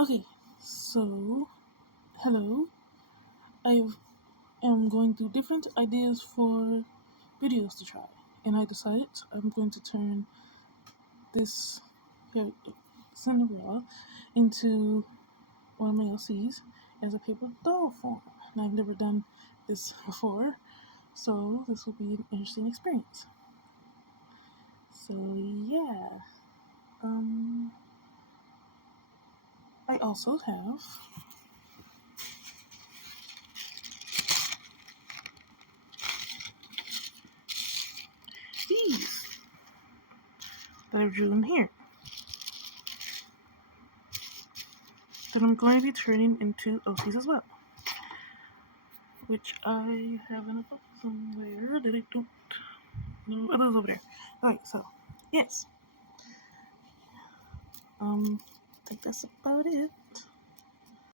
Okay, so hello. I am going through different ideas for videos to try, and I decided I'm going to turn this here Cinderella into one of my LCs as a paper doll form. And I've never done this before, so this will be an interesting experience. So yeah, I also have these that I drew in here that I'm going to be turning into LCs as well, which I have in a book somewhere that I don't know. Oh, it's over there. Alright, so yes, I think that's about it.